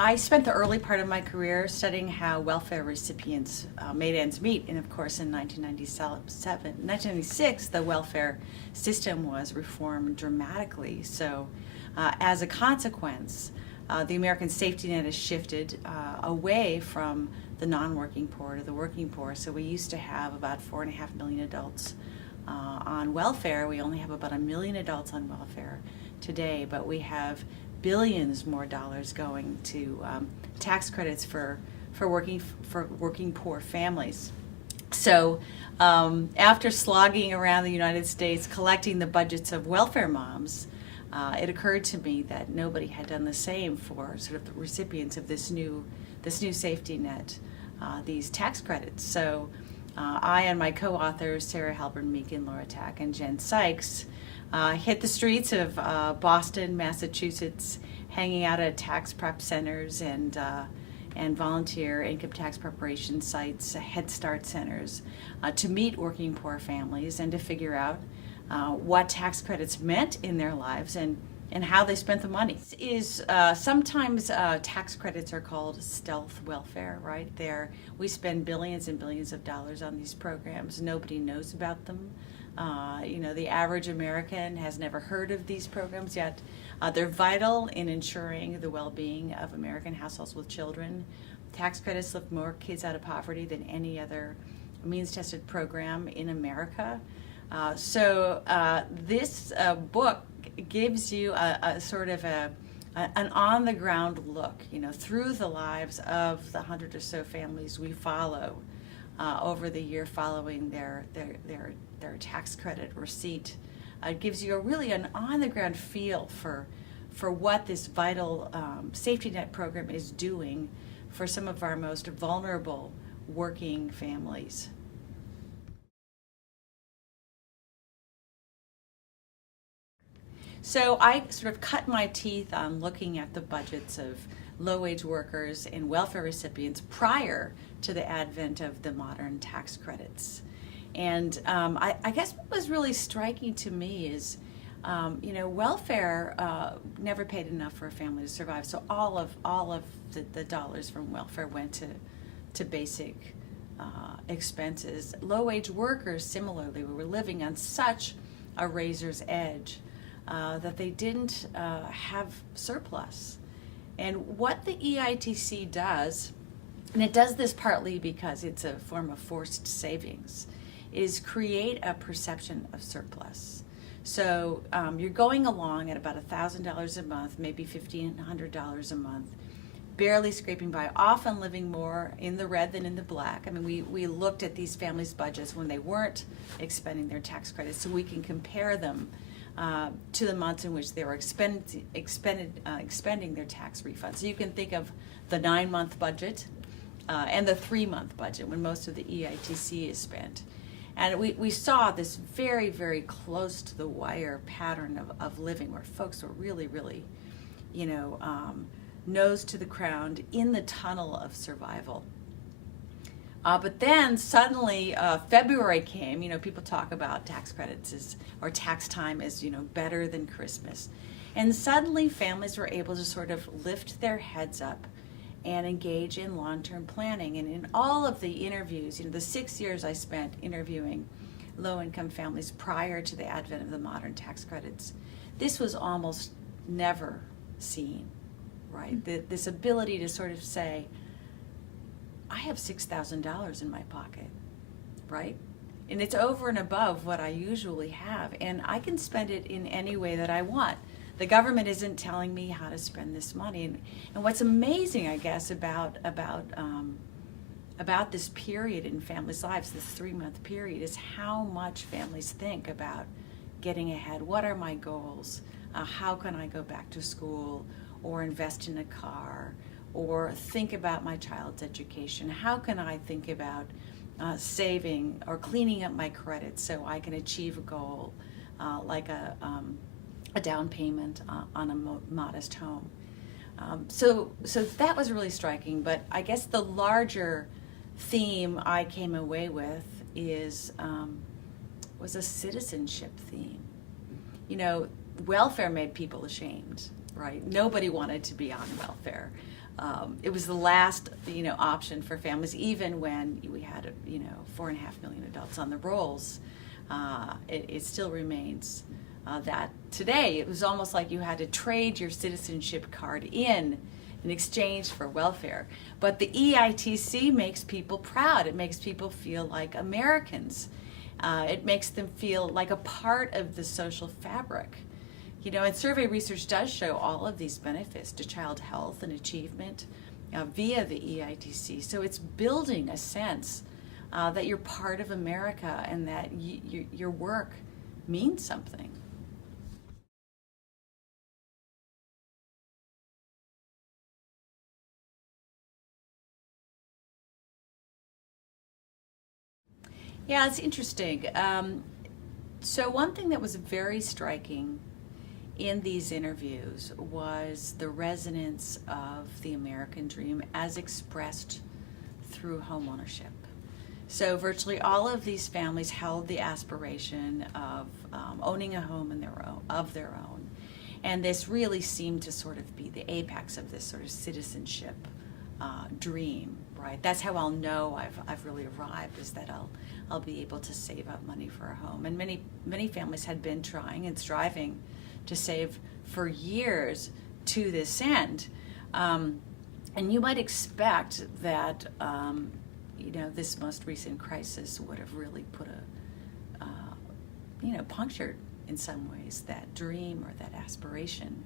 I spent the early part of my career studying how welfare recipients made ends meet, and of course in 1996, the welfare system was reformed dramatically. So as a consequence, the American safety net has shifted away from the non-working poor to the working poor. So we used to have about 4.5 million adults on welfare. We only have about 1 million adults on welfare today, but we have billions more dollars going to tax credits for working poor families. So after slogging around the United States collecting the budgets of welfare moms, it occurred to me that nobody had done the same for sort of the recipients of this new safety net, these tax credits. So I and my co-authors, Sarah Halpern Meekin, Laura Tack, and Jen Sykes, hit the streets of Boston, Massachusetts, hanging out at tax prep centers and volunteer income tax preparation sites, Head Start centers, to meet working poor families and to figure out what tax credits meant in their lives and how they spent the money. Sometimes tax credits are called stealth welfare, right? We spend billions and billions of dollars on these programs. Nobody knows about them. The average American has never heard of these programs yet. They're vital in ensuring the well-being of American households with children. Tax credits lift more kids out of poverty than any other means-tested program in America. So this book gives you a sort of an on-the-ground look, through the lives of the 100 or so families we follow over the year following their tax credit receipt. It gives you really an on-the-ground feel for what this vital safety net program is doing for some of our most vulnerable working families. So I sort of cut my teeth on looking at the budgets of low-wage workers and welfare recipients prior to the advent of the modern tax credits. And I guess what was really striking to me is, welfare never paid enough for a family to survive. So all of the dollars from welfare went to basic expenses. Low-wage workers, similarly, were living on such a razor's edge that they didn't have surplus. And what the EITC does, and it does this partly because it's a form of forced savings, is create a perception of surplus. So you're going along at about $1,000 a month, maybe $1,500 a month, barely scraping by, often living more in the red than in the black. I mean, we looked at these families' budgets when they weren't expending their tax credits, so we can compare them to the months in which they were expending their tax refunds. So you can think of the 9-month budget and the 3-month budget when most of the EITC is spent. And we saw this very, very close to the wire pattern of living where folks were really, really, nose to the ground in the tunnel of survival. But then suddenly February came. People talk about tax credits or tax time as better than Christmas. And suddenly families were able to sort of lift their heads up and engage in long-term planning. And in all of the interviews, the 6 years I spent interviewing low-income families prior to the advent of the modern tax credits, this was almost never seen, right? This ability to sort of say, I have $6,000 in my pocket, right? And it's over and above what I usually have, and I can spend it in any way that I want. The government isn't telling me how to spend this money. And what's amazing, I guess, about this period in families' lives, this 3-month period, is how much families think about getting ahead. What are my goals? How can I go back to school or invest in a car or think about my child's education? How can I think about saving or cleaning up my credit so I can achieve a goal like a down payment on a modest home? So that was really striking, but I guess the larger theme I came away with was a citizenship theme. Welfare made people ashamed, right? Nobody wanted to be on welfare. it was the last, option for families, even when we had, 4.5 million adults on the rolls. It still remains that today it was almost like you had to trade your citizenship card in exchange for welfare. But the EITC makes people proud. It makes people feel like Americans. It makes them feel like a part of the social fabric. And survey research does show all of these benefits to child health and achievement via the EITC. So it's building a sense that you're part of America and that your work means something. Yeah, it's interesting. So one thing that was very striking in these interviews was the resonance of the American dream as expressed through homeownership. So virtually all of these families held the aspiration of owning a home of their own. And this really seemed to sort of be the apex of this sort of citizenship dream, right? That's how I'll know I've really arrived, is that I'll be able to save up money for a home. And many families had been trying and striving to save for years to this end. And you might expect that this most recent crisis would have really put punctured in some ways that dream or that aspiration.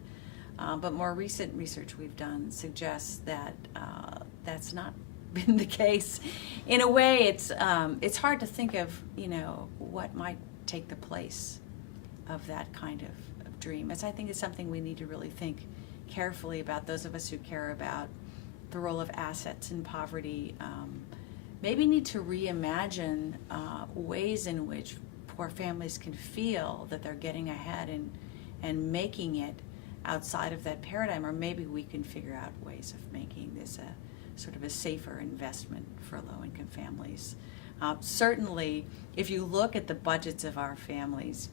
But more recent research we've done suggests that that's not been the case. In a way, it's hard to think of what might take the place of that kind of dream. I think it's something we need to really think carefully about. Those of us who care about the role of assets in poverty maybe need to reimagine ways in which poor families can feel that they're getting ahead and making it outside of that paradigm, or maybe we can figure out ways of making this a sort of a safer investment for low-income families. Certainly, if you look at the budgets of our families,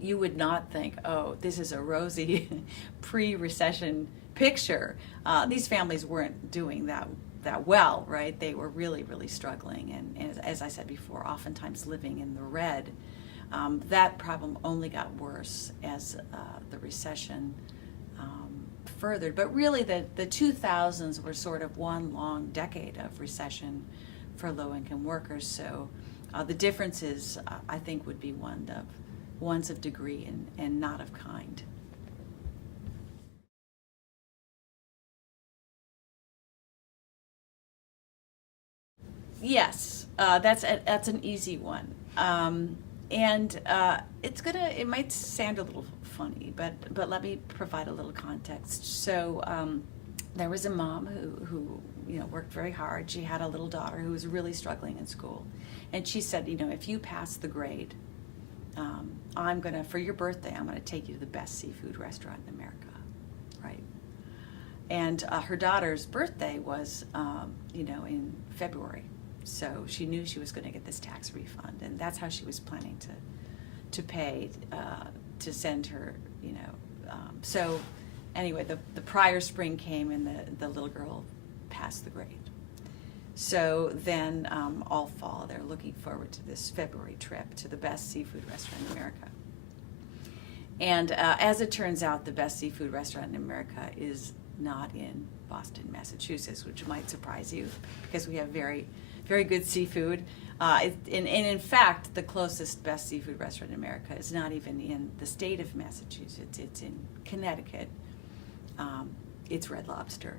you would not think, oh, this is a rosy pre-recession picture. These families weren't doing that well, right? They were really, really struggling, and as I said before, oftentimes living in the red. That problem only got worse as the recession furthered. But really, the 2000s were sort of one long decade of recession for low-income workers. So the differences, I think, would be ones of degree and not of kind. Yes, that's an easy one, and it might sound a little funny, but let me provide a little context. So there was a mom who worked very hard. She had a little daughter who was really struggling in school, and she said, if you pass the grade, for your birthday, I'm gonna take you to the best seafood restaurant in America, right? And her daughter's birthday was, in February. So she knew she was going to get this tax refund, and that's how she was planning to pay to send her. So anyway, the prior spring came, and the little girl passed the grade. So then all fall, they're looking forward to this February trip to the best seafood restaurant in America. And as it turns out, the best seafood restaurant in America is not in Boston, Massachusetts, which might surprise you because we have very, very good seafood. And in fact, the closest best seafood restaurant in America is not even in the state of Massachusetts. It's in Connecticut. It's Red Lobster.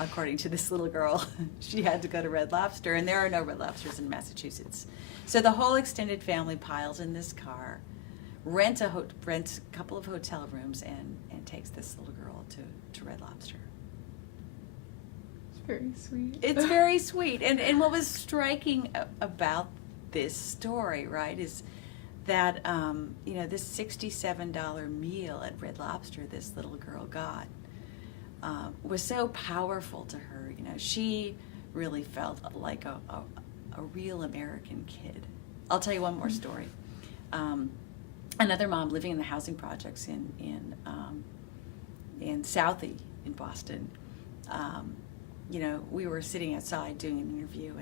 According to this little girl, she had to go to Red Lobster, and there are no Red Lobsters in Massachusetts. So the whole extended family piles in this car, rent a couple of hotel rooms, and takes this little girl to Red Lobster. It's very sweet. It's very sweet. And what was striking about this story, right, is that, this $67 meal at Red Lobster this little girl got was so powerful to her. She really felt like a real American kid. I'll tell you one more story. Another mom living in the housing projects in Southie in Boston we were sitting outside doing an interview,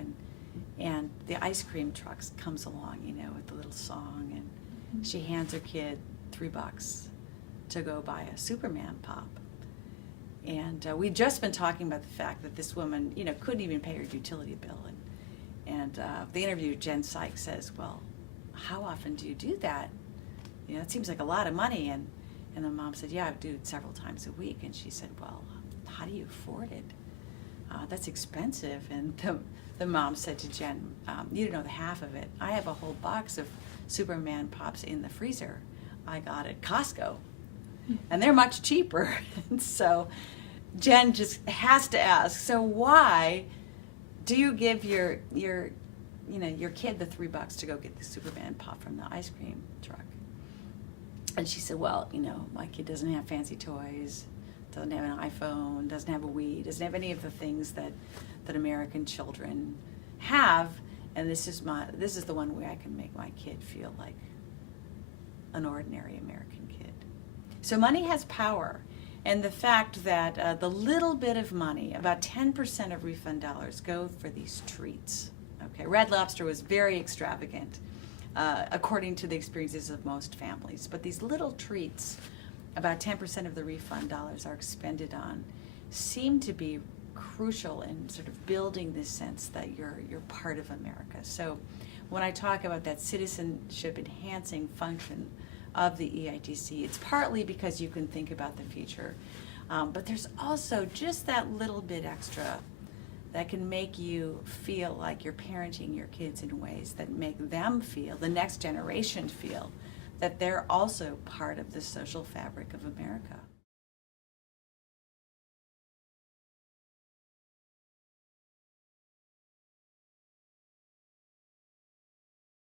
and the ice cream truck comes along, with the little song, and she hands her kid $3 to go buy a Superman pop. And we'd just been talking about the fact that this woman, couldn't even pay her utility bill. And the interview, Jen Sykes says, well, how often do you do that? It seems like a lot of money. And the mom said, yeah, I do it several times a week. And she said, well, how do you afford it? That's expensive. And the mom said to Jen, you don't know the half of it. I have a whole box of Superman pops in the freezer I got at Costco. And they're much cheaper. And so Jen just has to ask, so why do you give your kid the $3 to go get the Superman pop from the ice cream truck? And she said, well, my kid doesn't have fancy toys, doesn't have an iPhone, doesn't have a Wii, doesn't have any of the things that American children have, and this is the one way I can make my kid feel like an ordinary American kid. So money has power, and the fact that the little bit of money, about 10% of refund dollars, go for these treats. Okay, Red Lobster was very extravagant, according to the experiences of most families. But these little treats, about 10% of the refund dollars are expended on, seem to be crucial in sort of building this sense that you're part of America. So when I talk about that citizenship enhancing function of the EITC, it's partly because you can think about the future, but there's also just that little bit extra that can make you feel like you're parenting your kids in ways that make them feel, the next generation feel, that they're also part of the social fabric of America.